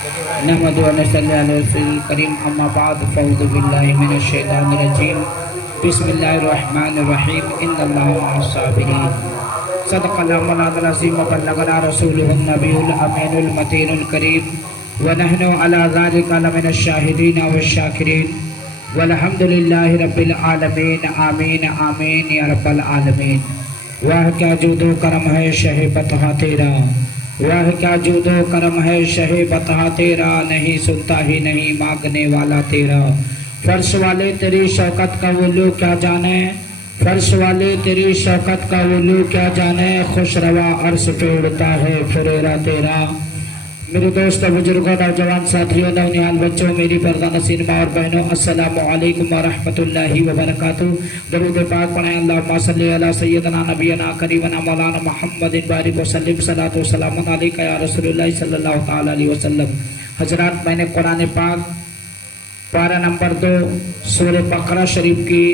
نحمد و نصلی علی رسول الکریم اما بعد فاعوذ باللہ من الشیطان الرجیم بسم اللہ الرحمن الرحیم ان اللہ مع الصابرین صدق اللہ مولانا العظیم و بلغنا رسولہ النبی الامین المتین الکریم ونحن علی ذلک لمن الشاہدین والشاکرین والحمد للہ رب العالمین آمین آمین یا رب العالمین۔ واہ کیا جود و کرم ہے شہ بطہ تیرا، واہ کیا جود و کرم ہے شہ بطہ تیرا، نہیں سنتا ہی نہیں مانگنے والا تیرا۔ فرش والے تیری شوکت کا وہ لو کیا جانے، فرش والے تیری شوکت کا وہ لو کیا جانے، خوش روا عرش پہ اڑتا ہے فریرا تیرا۔ میرے دوست بزرگوں نوجوان ساتھیوں نونہال بچوں میری پردہ نشین ماں اور بہنوں السلام علیکم ورحمۃ اللہ وبرکاتہ۔ درود پاک پڑھیں اللہم صلی علی سیدنا نبینا کریمنا مولانا محمد بارک وسلم صلاۃ و سلام علیکہ یا رسول اللہ صلی اللہ تعالی علیہ وسلم۔ حضرات، میں نے قرآن پاک پارہ نمبر 2 سورہ بقرہ شریف کی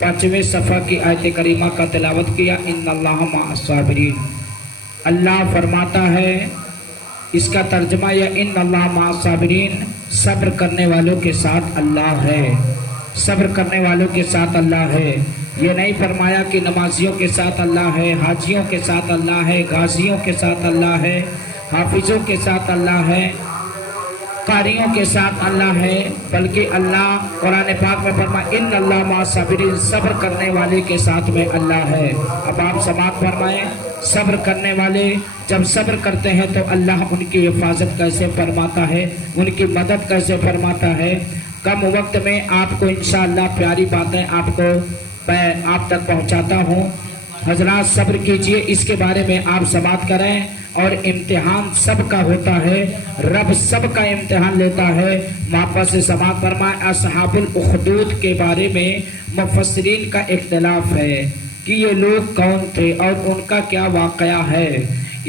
5ویں صفحہ کی آیت کریمہ کا تلاوت کیا۔ ان اللہ مع الصابرین، اللہ فرماتا ہے، اس کا ترجمہ یا ان اللہ مع الصابرین، صبر کرنے والوں کے ساتھ اللہ ہے، صبر کرنے والوں کے ساتھ اللہ ہے۔ یہ نہیں فرمایا کہ نمازیوں کے ساتھ اللہ ہے، حاجیوں کے ساتھ اللہ ہے، غازیوں کے ساتھ اللہ ہے، حافظوں کے ساتھ اللہ ہے، قاریوں کے ساتھ اللہ ہے، بلکہ اللہ قرآن پاک میں فرمایا ان اللہ مع الصابرین، صبر کرنے والے کے ساتھ میں اللہ ہے۔ اب آپ سماعت فرمائیں، صبر کرنے والے جب صبر کرتے ہیں تو اللہ ان کی حفاظت کیسے فرماتا ہے، ان کی مدد کیسے فرماتا ہے۔ کم وقت میں آپ کو انشاءاللہ پیاری باتیں آپ تک پہنچاتا ہوں۔ حضرات، صبر کیجئے، اس کے بارے میں آپ سماعت کریں۔ اور امتحان سب کا ہوتا ہے، رب سب کا امتحان لیتا ہے۔ واپس سے سماعت فرمائیں۔ اصحاب الاخدود کے بارے میں مفسرین کا اختلاف ہے کہ یہ لوگ کون تھے اور ان کا کیا واقعہ ہے۔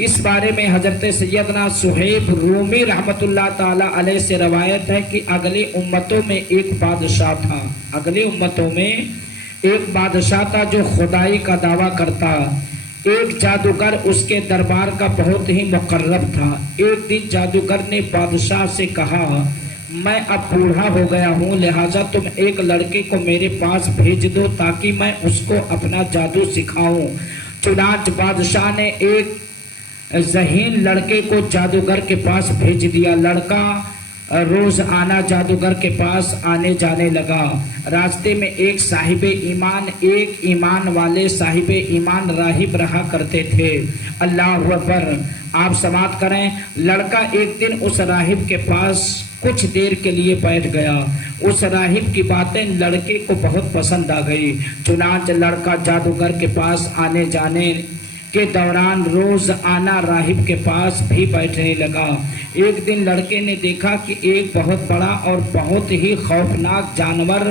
اس بارے میں حضرت سیدنا صہیب رومی رحمۃ اللہ تعالی علیہ سے روایت ہے کہ اگلی امتوں میں ایک بادشاہ تھا، اگلی امتوں میں ایک بادشاہ تھا جو خدائی کا دعویٰ کرتا۔ ایک جادوگر اس کے دربار کا بہت ہی مقرب تھا۔ ایک دن جادوگر نے بادشاہ سے کہا، میں اب بوڑھا ہو گیا ہوں، لہٰذا تم ایک لڑکے کو میرے پاس بھیج دو تاکہ میں اس کو اپنا جادو سکھاؤں۔ چنانچہ بادشاہ نے ایک ذہین لڑکے کو جادوگر کے پاس بھیج دیا۔ لڑکا روز آنا جادوگر کے پاس آنے جانے لگا۔ راستے میں ایک صاحب ایمان، ایک ایمان والے صاحب ایمان راہب رہا کرتے تھے۔ اللہ اکبر، آپ سماعت کریں۔ لڑکا ایک دن اس راہب کے پاس کچھ دیر کے لیے بیٹھ گیا۔ اس راہب کی باتیں لڑکے کو بہت پسند آ گئی، چنانچہ لڑکا جادوگر کے پاس آنے جانے کے دوران روز آنا راہب کے پاس بھی بیٹھنے لگا۔ ایک دن لڑکے نے دیکھا کہ ایک بہت بڑا اور بہت ہی خوفناک جانور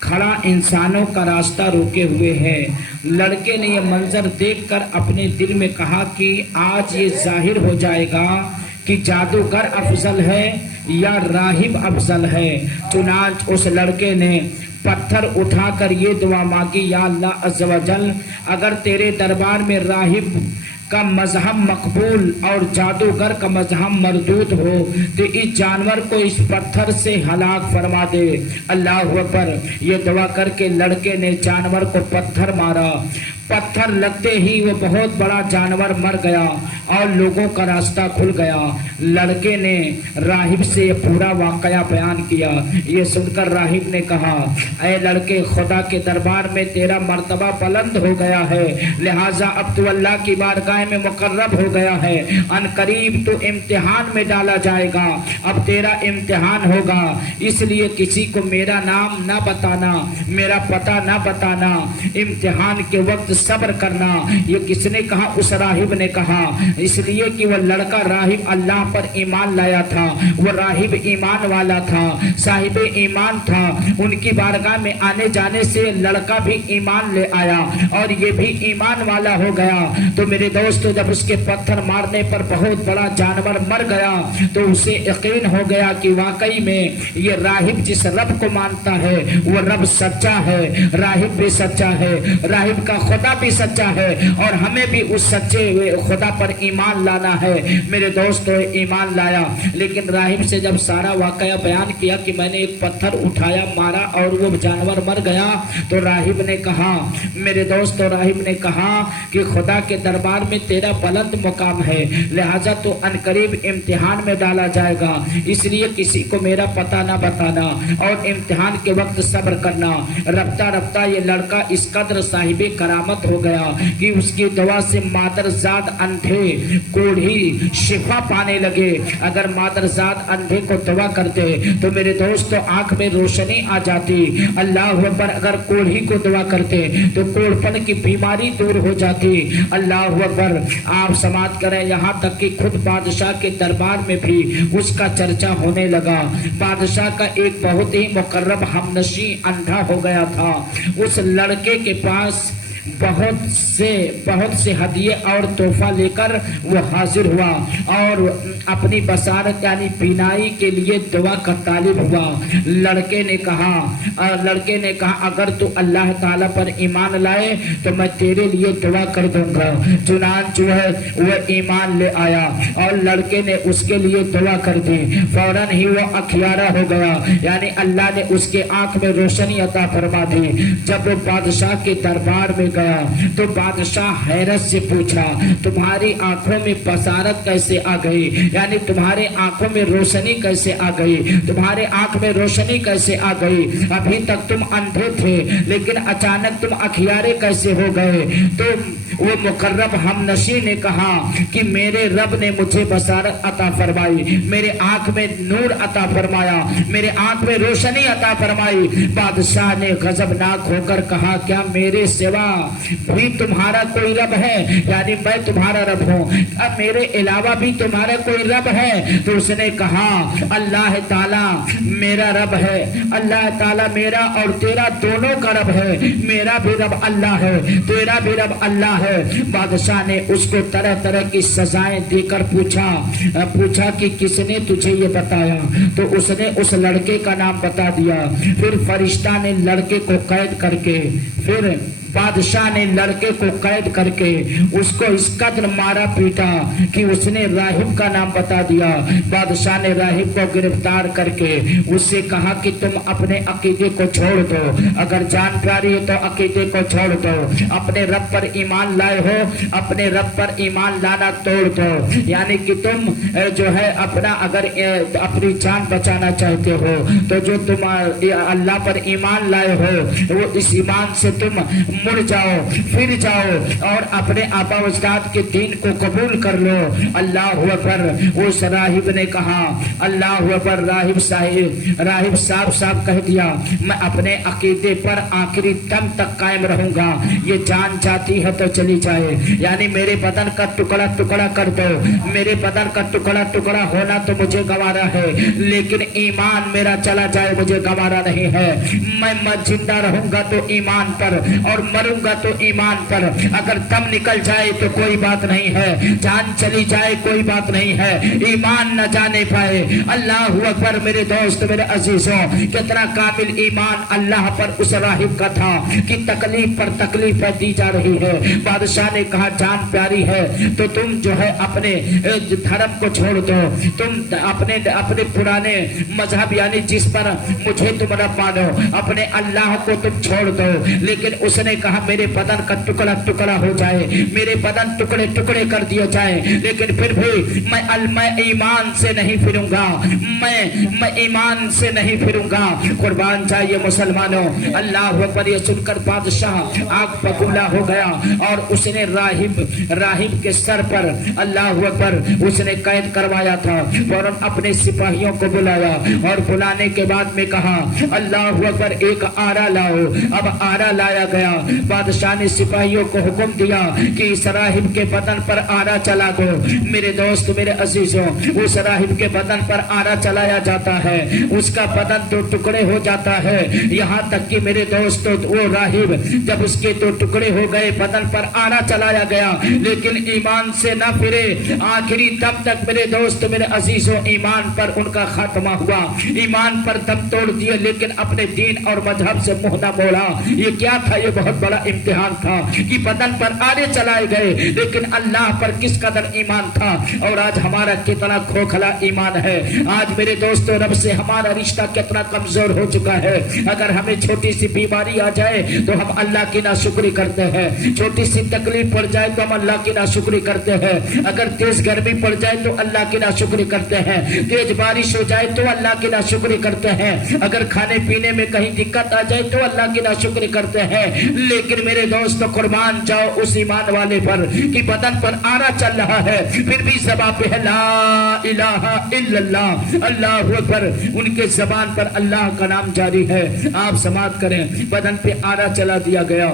کھڑا انسانوں کا راستہ روکے ہوئے ہے۔ لڑکے نے یہ منظر دیکھ کر اپنے دل میں کہا کہ آج یہ ظاہر ہو جائے گا کہ جادوگر افضل ہے یا راہب افضل ہے۔ چنانچہ اس لڑکے نے پتھر اٹھا کر یہ دعا مانگی، یا اللہ عز و جل، اگر تیرے دربار میں راہب کا مذہب مقبول اور جادوگر کا مذہب مردود ہو تو اس جانور کو اس پتھر سے ہلاک فرما دے۔ اللہ اکبر، یہ دعا کر کے لڑکے نے جانور کو پتھر مارا۔ پتھر لگتے ہی وہ بہت بڑا جانور مر گیا اور لوگوں کا راستہ کھل گیا۔ لڑکے نے راہب سے پورا واقعہ بیان کیا۔ یہ سن کر راہب نے کہا، اے لڑکے، خدا کے دربار میں تیرا مرتبہ بلند ہو گیا ہے، لہٰذا اب تو اللہ کی بارگاہ میں مقرب ہو گیا ہے، ان قریب تو امتحان میں ڈالا جائے گا، اب تیرا امتحان ہوگا، اس لیے کسی کو میرا نام نہ بتانا، میرا پتہ نہ بتانا، امتحان کے وقت صبر کرنا۔ یہ کس نے کہا؟ اس راہب نے کہا، اس لیے کہ وہ لڑکا راہب اللہ پر ایمان لایا تھا، وہ راہب ایمان والا تھا، صاحب ایمان تھا، ان کی بارگاہ میں آنے جانے سے لڑکا بھی ایمان لے آیا اور یہ بھی ایمان والا ہو گیا۔ تو میرے دوستو، جب اس کے پتھر مارنے پر بہت بڑا جانور مر گیا تو اسے یقین ہو گیا کہ واقعی میں یہ راہب جس رب کو مانتا ہے وہ رب سچا ہے، راہب بھی سچا ہے۔ راہب کا خود خدا بھی سچا ہے اور ہمیں بھی اس سچے خدا پر ایمان لانا ہے۔ میرے دوستو ایمان لایا، لیکن راہب سے جب سارا واقعہ بیان کیا کہ میں نے ایک پتھر اٹھایا، مارا اور وہ جانور مر گیا، تو راہب نے کہا، میرے دوستو راہب نے کہا کہ خدا کے دربار میں تیرا بلند مقام ہے، لہٰذا تو انقریب امتحان میں ڈالا جائے گا، اس لیے کسی کو میرا پتہ نہ بتانا اور امتحان کے وقت صبر کرنا۔ رفتہ رفتہ یہ لڑکا اس قدر صاحب کرامت ہو گیا کہ اس کی دعا سے مادرزاد اندھے کوڑھی شفا پانے لگے۔ اگر مادرزاد اندھے کو دعا کرتے تو میرے دوستو آنکھ میں روشنی آ جاتی۔ اللہ اکبر، اگر کوڑھی کو دعا کرتے تو کوڑپن کی بیماری دور ہو جاتی۔ اللہ اکبر، آپ سماعت کریں، یہاں تک کہ خود بادشاہ کے دربار میں بھی اس کا چرچا ہونے لگا۔ بادشاہ کا ایک بہت ہی مقرب ہمنشین اندھا ہو گیا تھا، اس لڑکے کے پاس بہت سے ہدیے اور تحفہ لے کر وہ حاضر ہوا اور اپنی بصارت یعنی بینائی کے لیے دعا کا طالب ہوا۔ لڑکے نے کہا اگر تو اللہ تعالیٰ پر ایمان لائے تو میں تیرے لیے دعا کر دوں گا۔ چنانچہ وہ ایمان لے آیا اور لڑکے نے اس کے لیے دعا کر دی، فوراً ہی وہ اکھیارا ہو گیا، یعنی اللہ نے اس کے آنکھ میں روشنی عطا فرما دی۔ جب وہ بادشاہ کے دربار میں گیا تو بادشاہ حیرت سے پوچھا، تمہاری آنکھوں میں بصارت کیسے آ گئی؟ یعنی تمہارے آنکھوں میں روشنی کیسے آ گئی؟ تمہارے آنکھ میں روشنی کیسے آ گئی؟ ابھی تک تم اندھے تھے لیکن اچانک تم اکھیارے کیسے ہو گئے؟ تو وہ مقرب ہمنشی نے کہا کہ میرے رب نے مجھے بصارت عطا فرمائی، میرے آنکھ میں نور عطا فرمایا، میرے آنکھ میں روشنی عطا فرمائی۔ بادشاہ نے غضبناک ہو کر کہا، کیا میرے سوا بھی تمہارا کوئی رب ہے؟ یعنی میں تمہارا رب ہوں، اب میرے علاوہ بھی تمہارا کوئی رب ہے؟ تو اس نے کہا، اللہ تعالیٰ میرا رب ہے، اللہ تعالیٰ میرا اور تیرا دونوں کا رب ہے، میرا بھی رب اللہ ہے، تیرا بھی رب اللہ ہے۔ بادشاہ نے اس کو طرح طرح کی سزائیں دے کر پوچھا کہ کس نے تجھے یہ بتایا؟ تو اس نے اس لڑکے کا نام بتا دیا۔ پھر فرشتہ نے لڑکے کو قید کر کے بادشاہ نے لڑکے کو قید کر کے اس کو اس قدر مارا پیٹا کہ اس نے راہب کا نام بتا دیا۔ بادشاہ نے راہب کو گرفتار کر کے اس سے کہا کہ تم اپنے عقیدے کو چھوڑ دو، اگر جان پیاری ہے تو عقیدے کو چھوڑ دو، اپنے رب پر ایمان لائے ہو اپنے رب پر ایمان لانا توڑ دو، یعنی کہ تم جو ہے اگر اپنی جان بچانا چاہتے ہو تو جو تم اللہ پر ایمان لائے ہو وہ اس ایمان سے تم مڑ جاؤ، پھر جاؤ اور اپنے آبا و اجداد کے دین کو قبول کر لو۔ اللہ اکبر، اس راہب نے کہا، اللہ اکبر، راہب صاحب کہہ دیا، میں اپنے عقیدے پر آخری دم تک قائم رہوں گا، یہ جان جاتی ہے تو چلی جائے، یعنی میرے بدن کا ٹکڑا ٹکڑا کر دو، میرے بدن کا ٹکڑا ٹکڑا ہونا تو مجھے گوارا ہے، لیکن ایمان میرا چلا جائے مجھے گوارا نہیں ہے۔ میں زندہ رہوں گا تو ایمان پر اور مروں گا تو ایمان پر، اگر دم نکل جائے تو کوئی بات نہیں ہے، جان چلی جائے کوئی بات نہیں ہے، ایمان نہ جانے پائے۔ اللہ اکبر، میرے دوست، میرے عزیزوں، کتنا کامل ایمان اللہ پر اس راہب کا تھا کہ تکلیف پر تکلیف دی جا رہی ہے۔ بادشاہ نے کہا، جان پیاری ہے تو تم جو ہے اپنے دھرم کو چھوڑ دو، تم اپنے پرانے مذہب یعنی جس پر مجھے تم رب مانو، اپنے اللہ کو تم چھوڑ دو۔ لیکن اس نے کہا، میرے بدن کا ٹکڑا ٹکڑا ہو جائے، میرے بدن ٹکڑے ٹکڑے کر دیے جائے، لیکن پھر بھی میں ایمان سے نہیں پھروں گا، میں ایمان سے نہیں پھروں گا۔ قربان جائیے مسلمانوں، اللہ اکبر، یہ سن کر بادشاہ آگ بگولا ہو گیا اور اس نے راہب کے سر پر اللہ اکبر اس نے قید کروایا تھا، فوراً اپنے سپاہیوں کو بلایا اور بلانے کے بعد میں کہا، اللہ اکبر، ایک آرا لاؤ۔ اب آرا لایا گیا، بادشاہ نے سپاہیوں کو حکم دیا کہ اس راہب کے بدن پر آرا چلا دو۔ میرے دوست، میرے عزیزوں، اس راہب کے بدن پر آرا چلایا جاتا ہے، اس کا بدن دو ٹکڑے ہو جاتا ہے، یہاں تک کہ میرے دوست وہ راہب جب اس کے دو ٹکڑے ہو گئے، بدن پر آرا چلایا گیا لیکن ایمان سے نہ پھرے، آخری دم تک میرے دوست، میرے عزیزوں، ایمان پر ان کا خاتمہ ہوا، ایمان پر دم توڑ دیے لیکن اپنے دین اور مذہب سے منہ نہ موڑا۔ یہ کیا تھا؟ یہ بہت بہت بڑا امتحان تھا کہ بدن پر آرے چلائے گئے لیکن اللہ پر کس قدر ایمان تھا. اور آج ہمارا کتنا کھوکھلا ایمان ہے. آج میرے دوستو رب سے ہمارا رشتہ کتنا کمزور ہو چکا ہے. اگر ہمیں چھوٹی سی بیماری آ جائے تو ہم اللہ کی ناشکری کرتے ہیں. چھوٹی سی تکلیف پڑ جائے تو ہم اللہ کی ناشکری کرتے ہیں. اگر تیز گرمی پڑ جائے تو اللہ کی ناشکری کرتے ہیں. تیز بارش ہو جائے تو اللہ کی ناشکری کرتے ہیں. اگر کھانے پینے میں کہیں دقت آ جائے تو اللہ کی ناشکری کرتے ہیں. لیکن میرے دوست قربان جاؤ اس ایمان والے پر کہ بدن پر آرا چل رہا ہے پھر بھی زبان پہ ہے لا الہ الا اللہ اللہ اکبر. ان کے زبان پر اللہ کا نام جاری ہے. آپ سماعت کریں. بدن پہ آرا چلا دیا گیا.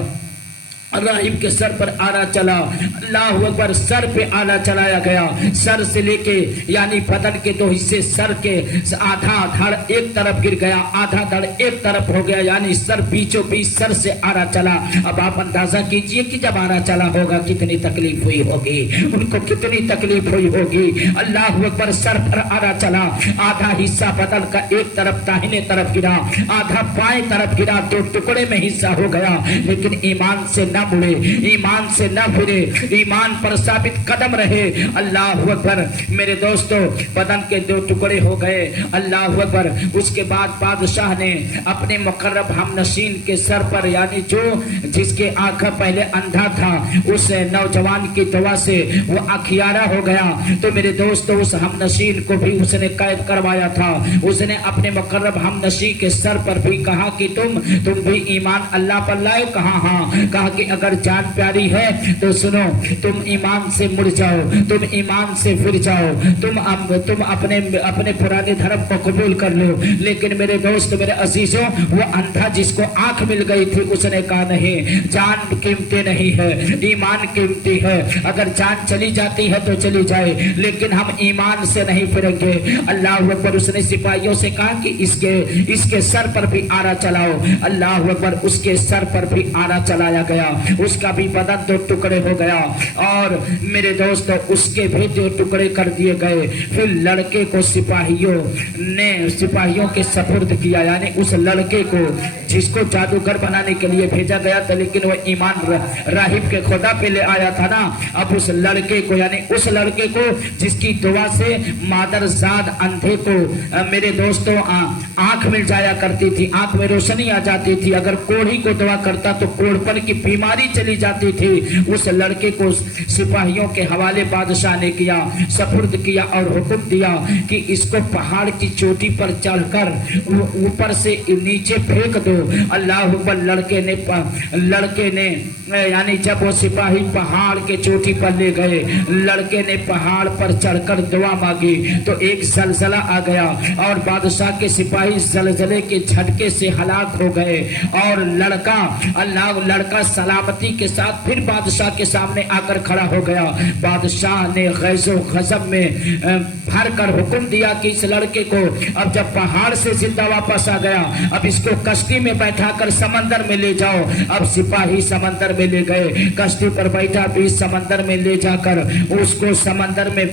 راہب کے سر پر آرا چلا. اللہ اکبر. سر پہ آرا چلایا گیا. سر سے لے کے یعنی بدن کے دو حصے سر کے آدھا دھڑ ایک طرف گر گیا آدھا دھڑ ایک طرف ہو گیا یعنی سر بیچوں بیچ سر سے آرا چلا. اب آپ اندازہ کیجئے کہ جب آرا چلا ہوگا کتنی تکلیف ہوئی ہوگی. ان کو کتنی تکلیف ہوئی ہوگی. اللہ اکبر. سر پر آرا چلا. آدھا حصہ بدن کا ایک طرف داہنے طرف گرا آدھا بائیں طرف گرا. دو ٹکڑے میں حصہ ہو گیا. لیکن ایمان سے نہ مڑے ایمان سے نہ پھرے ایمان پر ثابت قدم رہے. اللہ اکبر. میرے دوستو بدن کے دو ٹکڑے ہو گئے. اللہ اکبر. اس کے بعد بادشاہ نے اپنے مقرب ہم نشین کے سر پر یعنی جو جس کے آنکھ پہلے اندھا تھا اس نوجوان کی دعا سے وہ آنکھیارا ہو گیا. تو میرے دوستو اس ہم نشین کو بھی اس نے قید کروایا تھا. اس نے اپنے مقرب ہم نشین کے سر پر بھی کہا کہ تم بھی ایمان اللہ پر لائے. کہا ہاں. کہا کہ اگر جان پیاری ہے تو سنو تم ایمان سے مڑ جاؤ تم ایمان سے پھر جاؤ تم اپنے پرانے دھرم کو قبول کر لو. لیکن میرے دوست میرے عزیزوں وہ اندھا جس کو آنکھ مل گئی تھی اس نے کہا نہیں جان قیمتی نہیں ہے ایمان قیمتی ہے. اگر جان چلی جاتی ہے تو چلی جائے لیکن ہم ایمان سے نہیں پھریں گے. اللہ اکبر. اس نے سپاہیوں سے کہا کہ اس کے سر پر بھی آرا چلاؤ. اللہ اکبر. اس کے سر پر بھی آرا چلایا گیا. اس کا بھی بدن دو ٹکڑے ہو گیا اور میرے دوست اس کے بھی دو ٹکڑے کر دیے گئے. پھر لڑکے کو سپاہیوں کے سپرد کیا یعنی اس لڑکے کو جس کو جادوگر بنانے کے لیے بھیجا گیا تھا لیکن وہ ایمان راہب کے خدا پہ لے آیا تھا نا. اب اس لڑکے کو یعنی اس لڑکے کو جس کی دعا سے مادر زاد اندھے کو میرے دوستوں آنکھ مل جایا کرتی تھی آنکھ میں روشنی آ جاتی تھی. اگر کوڑھی کو دعا کرتا تو کوڑپن کی بیماری چلی جاتی تھی. اس لڑکے کو سپاہیوں کے حوالے بادشاہ نے کیا سپرد کیا اور حکم دیا کہ اس کو پہاڑ کی چوٹی پر چڑھ کر اوپر سے نیچے پھینک دو. اللہ اکبر. لڑکے نے یعنی جب وہ سپاہی پہاڑ کے چوٹی پر لے گئے لڑکے نے پہاڑ پر چڑھ کر دعا مانگی تو ایک زلزلہ آ گیا اور بادشاہ کے سپاہی زلزلے کے جھٹکے سے ہلاک ہو گئے. اور لڑکا سلامتی کے ساتھ پھر بادشاہ کے سامنے آ کر کھڑا ہو گیا. بادشاہ نے غیظ و غضب میں بھر کر حکم دیا کہ اس لڑکے کو اب جب پہاڑ سے زندہ واپس آ گیا اب اس کو کشتی میں بیٹھا کر سمندر میں لے جاؤ. اب سپاہی سمندر میں لے گئے. کشتی پر بیٹھا بھی سمندر میں لے جا کر اس کو سمندر میں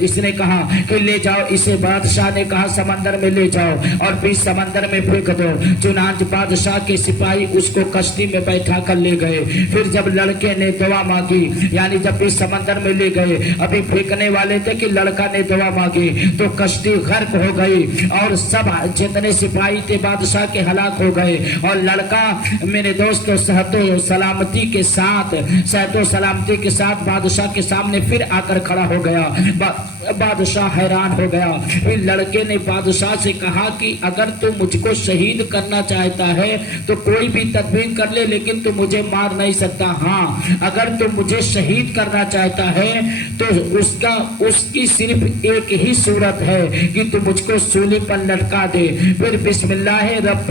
جس نے کہا کہ لے جاؤ اسے بادشاہ نے کہا سمندر میں لے جاؤ اور بھی سمندر میں پھینک دو. چنانچہ بادشاہ کے سپاہی اس کو کشتی میں بیٹھا کر لے گئے. پھر جب لڑکے نے دعا مانگی یعنی جب بھی سمندر میں لے گئے ابھی پھینکنے والے تھے کہ لڑکا نے دعا مانگی تو کشتی غرق ہو گئی اور سب جتنے سپاہی تھے بادشاہ کے ہلاک ہو گئے. اور لڑکا میرے دوستوں صحت و سلامتی کے ساتھ بادشاہ کے سامنے پھر آ کر کھڑا ہو گیا. بادشاہ حیران ہو گیا. پھر لڑکے نے بادشاہ سے کہا کہ اگر تو مجھ کو شہید کرنا چاہتا ہے تو کوئی بھی تدبیر کر لے لیکن تو مجھے مار نہیں سکتا. ہاں اگر تو مجھے شہید کرنا چاہتا ہے تو اس کی صرف ایک ہی صورت ہے کہ تو مجھ کو سولی پر لٹکا دے پھر بسم اللہ رب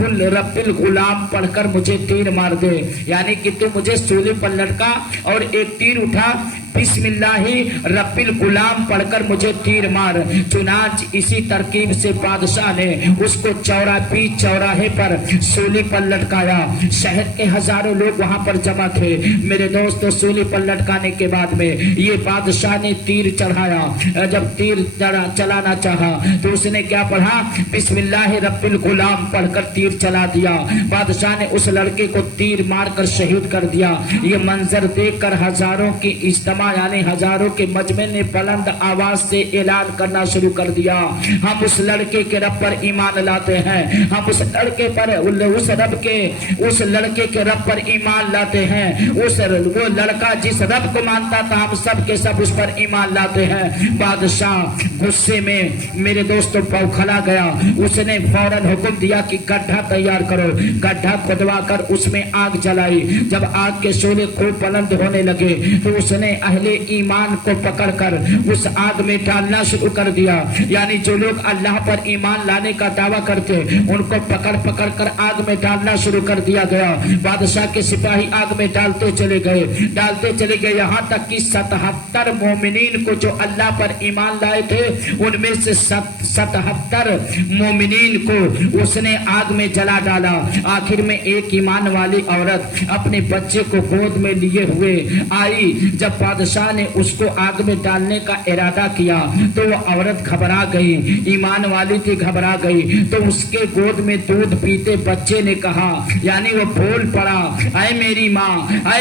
الغلام پڑھ کر مجھے تیر مار دے. یعنی کہ تو مجھے سولی پر لٹکا اور ایک تیر اٹھا بسم اللہ رب الغلام پڑھ کر مجھے تیر مار۔ چنانچہ اسی ترکیب سے بادشاہ نے اس کو چوراہے پر سولی پر لٹکایا۔ شہر کے ہزاروں لوگ وہاں پر جمع تھے۔ میرے دوستو، سولی پر لٹکانے کے بعد میں یہ بادشاہ نے تیر چڑھایا۔ جب تیر چلانا چاہا تو اس نے کیا پڑھا؟ بسم اللہ رب الغلام پڑھ کر تیر چلا دیا۔ بادشاہ نے اس لڑکے کو تیر مار کر شہید کر دیا۔ یہ منظر دیکھ کر ہزاروں کی اجتماع یعنی ہزاروں کے مجمع نے بلند آواز سے اعلان کرنا شروع کر دیا، ہم اس لڑکے کے رب پر ایمان لاتے ہیں، ہم اس لڑکے کے رب پر ایمان لاتے ہیں۔ وہ لڑکا جس رب کو مانتا تھا ہم سب کے سب اس پر ایمان لاتے ہیں۔ بادشاہ غصے میں میرے دوستوں بوکھلا گیا۔ اس نے فوراً حکم دیا کہ گڈھا تیار کرو۔ گڈھا کھدوا کر اس میں آگ جلائی۔ جب آگ کے شعلے خوب بلند ہونے لگے تو اس نے اہل ایمان کو پکڑ کر اس آگ میں ڈالنا شروع کر دیا، یعنی جو لوگ اللہ پر ایمان لانے کا دعویٰ کرتے ان کو پکڑ کر آگ میں ڈالنا شروع کر دیا گیا۔ بادشاہ کے سپاہی آگ میں ڈالتے چلے گئے یہاں تک کہ 77 مومنین کو جو اللہ پر ایمان لائے تھے ان میں سے 77 مومنین کو اس نے آگ میں جلا ڈالا۔ آخر میں ایک ایمان والی عورت اپنے بچے کو گود میں لیے ہوئے آئی۔ جب بادشاہ نے اس کو آگ میں ڈالنے کا ارادہ کیا تو وہ عورت گھبرا گئی، ایمان والی تھی، گھبرا گئی تو اس کے گود میں دودھ پیتے بچے نے کہا، یعنی وہ بول پڑا، اے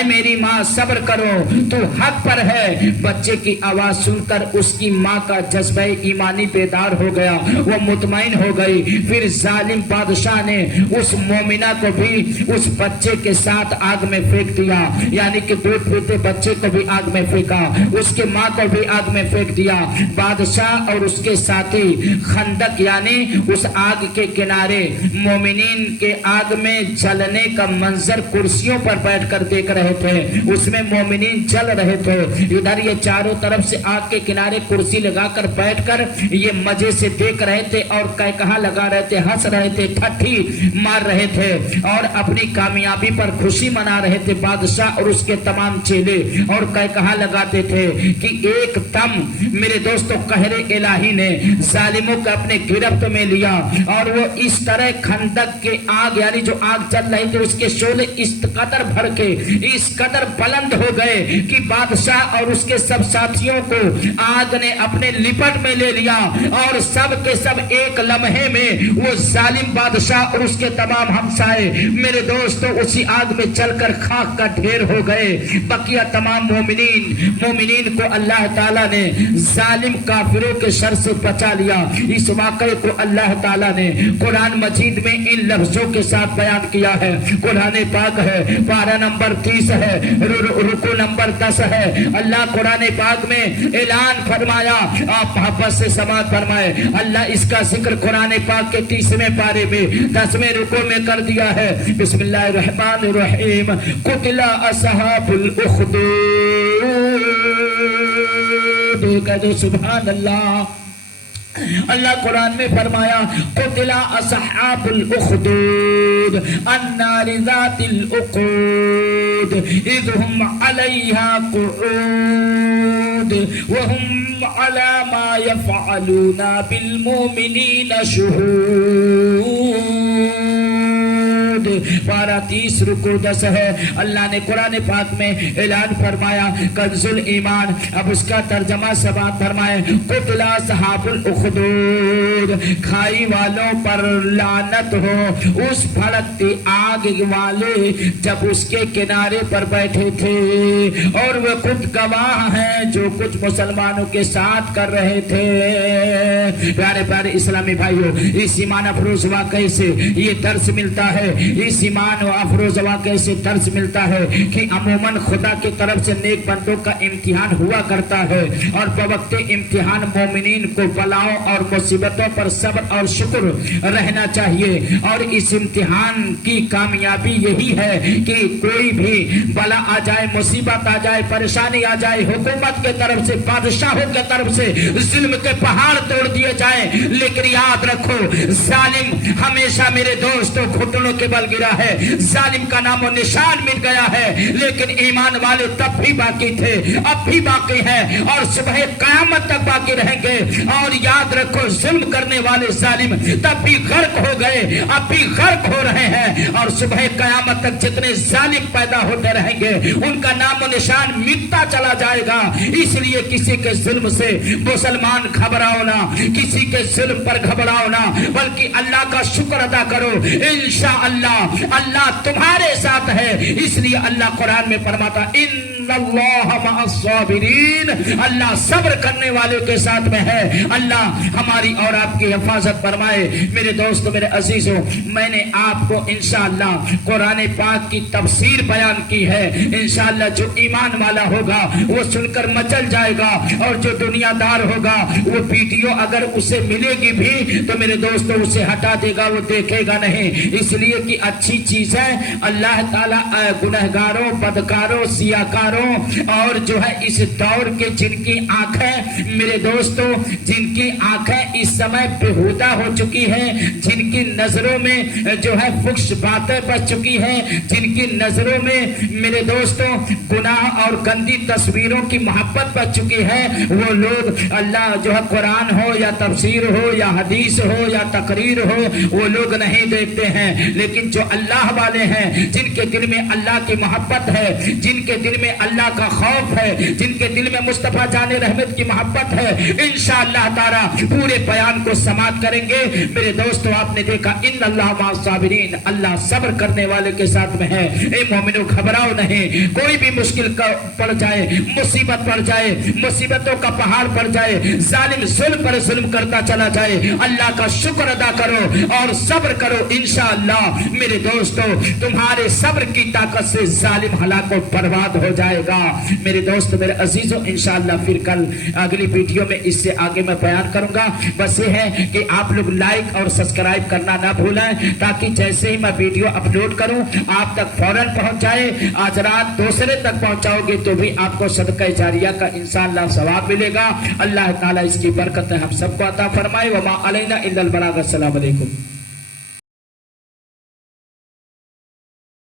میری ماں صبر کرو، تو حق پر ہے۔ بچے کی آواز سن کر اس کی ماں کا جذبہ ایمانی بیدار ہو گیا، وہ مطمئن ہو گئی۔ پھر ظالم بادشاہ نے اس مومنہ کو بھی اس بچے کے ساتھ آگ میں پھینک دیا، یعنی کہ دودھ پیتے بچے کو بھی آگ میں پھینکا، اس کے ماں کو بھی آگ میں پھینک دیا۔ بادشاہ اور اس کے ساتھی خندق یعنی اس آگ کے کنارے مومنین کے آگ میں جلنے کا منظر کرسیوں پر بیٹھ کر دیکھ رہے تھے، اس میں مومنین جل رہے تھے۔ ادھر یہ چاروں طرف سے آگ کے کنارے کرسی لگا کر بیٹھ کر یہ مزے سے دیکھ رہے تھے اور کہا لگا رہے تھے، ہنس رہے تھے، ٹھٹھی مار رہے تھے اور اپنی کامیابی پر خوشی منا رہے تھے۔ بادشاہ اور اس کے تمام چیلے اور کہا لگاتے تھے کہ ایک دم میرے دوستوں قہر الہی نے ظالموں کو اپنے گرفت میں لیا اور وہ اس طرح خندق کے آگ یعنی جو آگ چل رہی تھی اس کے شعلے اس قدر بھڑ کے اس قدر بلند ہو گئے کہ بادشاہ اور اس کے سب ساتھیوں کو آگ نے اپنے لپٹ میں لے لیا اور سب کے سب ایک لمحے میں وہ ظالم بادشاہ اور اس کے تمام ہمسائے میرے دوستوں اسی آگ میں چل کر خاک کا ڈھیر ہو گئے۔ بقیہ تمام مومنین کو اللہ تعالیٰ نے ظالم کافروں کے شر سے بچا لیا۔ اس واقعے کو اللہ تعالیٰ نے قرآن مجید میں ان لفظوں کے ساتھ بیان کیا ہے۔ قرآن پاک ہے، پارہ نمبر 30 ہے، رکو نمبر 10 ہے۔ اللہ قرآن پاک میں اعلان فرمایا، آپ محبت سے سماعت فرمائے، اللہ اس کا ذکر قرآن پاک کے 30ویں پارے میں 10ویں رکو میں کر دیا ہے۔ بسم اللہ الرحمن الرحیم، قتل اصحاب الاخدود، کہو سبحان اللہ۔ اللہ قرآن میں فرمایا قتل اصحاب الاخدود النار ذات الوقود اذ هم علیها قعود وهم على ما يفعلون بالمؤمنین شہود۔ پارہ 30 رکو 10 ہے۔ اللہ نے قرآن پاک میں اعلان فرمایا کنز ایمان، اب اس کا ترجمہ سماعت فرمائے، قتل اصحاب الاخدود، کھائی والوں پر لعنت ہو، اس بھڑکتی آگ والے جب اس کے کنارے پر بیٹھے تھے اور وہ خود گواہ ہیں جو کچھ مسلمانوں کے ساتھ کر رہے تھے۔ پیارے پیارے اسلامی بھائیوں، اس ایمان افروز واقعے سے یہ درس ملتا ہے، اس ایمان و افروز واقعے سے درس ملتا ہے کہ عموماً خدا کی طرف سے نیک بندوں کا امتحان ہوا کرتا ہے اور بوقت امتحان مومنین کو بلاؤں اور مصیبتوں پر صبر اور شکر رہنا چاہیے۔ اور اس امتحان کی کامیابی یہی ہے کہ کوئی بھی بلا آ جائے، مصیبت آ جائے، پریشانی آ جائے، حکومت کے طرف سے، بادشاہوں کے طرف سے ظلم کے پہاڑ توڑ دیے جائیں، لیکن یاد رکھو ظالم ہمیشہ میرے دوستوں گھٹنوں کے بل گرا ہے، ظالم کا نام و نشان مل گیا ہے، لیکن ایمان والے تب بھی باقی تھے، اب بھی باقی ہیں اور صبح قیامت تک باقی رہیں گے۔ اور یاد رکھو ظلم کرنے والے ظالم تب بھی غرق ہو گئے، اب بھی غرق ہو رہے ہیں، اور صبح قیامت تک جتنے ظالم پیدا ہوتے رہیں گے ان کا نام و نشان مٹتا چلا جائے گا۔ اس لیے کسی کے ظلم سے مسلمان گھبراؤ نہ، کسی کے ظلم پر گھبراؤ نہ، بلکہ اللہ کا شکر ادا کرو، انشاءاللہ اللہ تمہارے ساتھ ہے۔ اس لیے اللہ قرآن میں فرماتا ان اللہ مع الصابرین، اللہ صبر کرنے والے کے ساتھ میں ہے۔ اللہ ہماری اور آپ کی حفاظت فرمائے۔ میرے دوستو، میرے عزیزوں، میں نے آپ کو انشاءاللہ قرآن پاک کی تفسیر بیان کی ہے۔ انشاءاللہ جو ایمان والا ہوگا وہ سن کر مچل جائے گا، اور جو دنیا دار ہوگا وہ ویڈیو اگر اسے ملے گی بھی تو میرے دوستو اسے ہٹا دے گا، وہ دیکھے گا نہیں۔ اس لیے کہ اچھی چیزیں اللہ تعالیٰ گنہگاروں، بدکاروں، سیاکاروں اور جو ہے اس دور کے جن کی آنکھیں میرے دوستو، جن کی آنکھیں اس سمے بےہودہ ہو چکی ہیں، جن کی نظروں میں جو ہے فحش باتیں بچ چکی ہیں، جن کی نظروں میں میرے دوستو گناہ اور گندی تصویروں کی محبت بچ چکی ہے، وہ لوگ اللہ جو ہے قرآن ہو یا تفسیر ہو یا حدیث ہو یا تقریر ہو وہ لوگ نہیں دیکھتے ہیں۔ لیکن جو اللہ والے ہیں، جن کے دل میں اللہ کی محبت ہے، جن کے دل میں اللہ کا خوف ہے، جن کے دل میں مصطفیٰ جان رحمت کی محبت ہے، انشاءاللہ تعالی پورے بیان کو سماعت کریں گے۔ میرے دوستو، آپ نے دیکھا ان اللہ مع الصابرین، اللہ صبر کرنے والے کے ساتھ میں ہے۔ اے مومنو، گھبراؤ نہیں، کوئی بھی مشکل پڑ جائے، مصیبت پڑ جائے، مصیبتوں کا پہاڑ پڑ جائے، ظالم ظلم پر ظلم کرتا چلا جائے، اللہ کا شکر ادا کرو اور صبر کرو۔ انشاءاللہ میرے دوستو، تمہارے صبر کی طاقت سے ظالم ہلاک و برباد ہو جائے گا۔ میرے دوست، میرے عزیزوں، انشاءاللہ پھر کل اگلی ویڈیو میں اس سے آگے میں بیان کروں گا۔ بس یہ ہے کہ آپ لوگ لائک اور سبسکرائب کرنا نہ بھولیں، تاکہ جیسے ہی میں ویڈیو اپلوڈ کروں آپ تک فوراً پہنچ جائے۔ آج رات دوسرے تک پہنچاؤ گے تو بھی آپ کو صدقہ جاریہ کا انشاءاللہ ثواب ملے گا۔ اللہ تعالیٰ اس کی برکت ہم سب کو عطا فرمائے۔ وما علینا الا البلاغ۔ السلام علیکم۔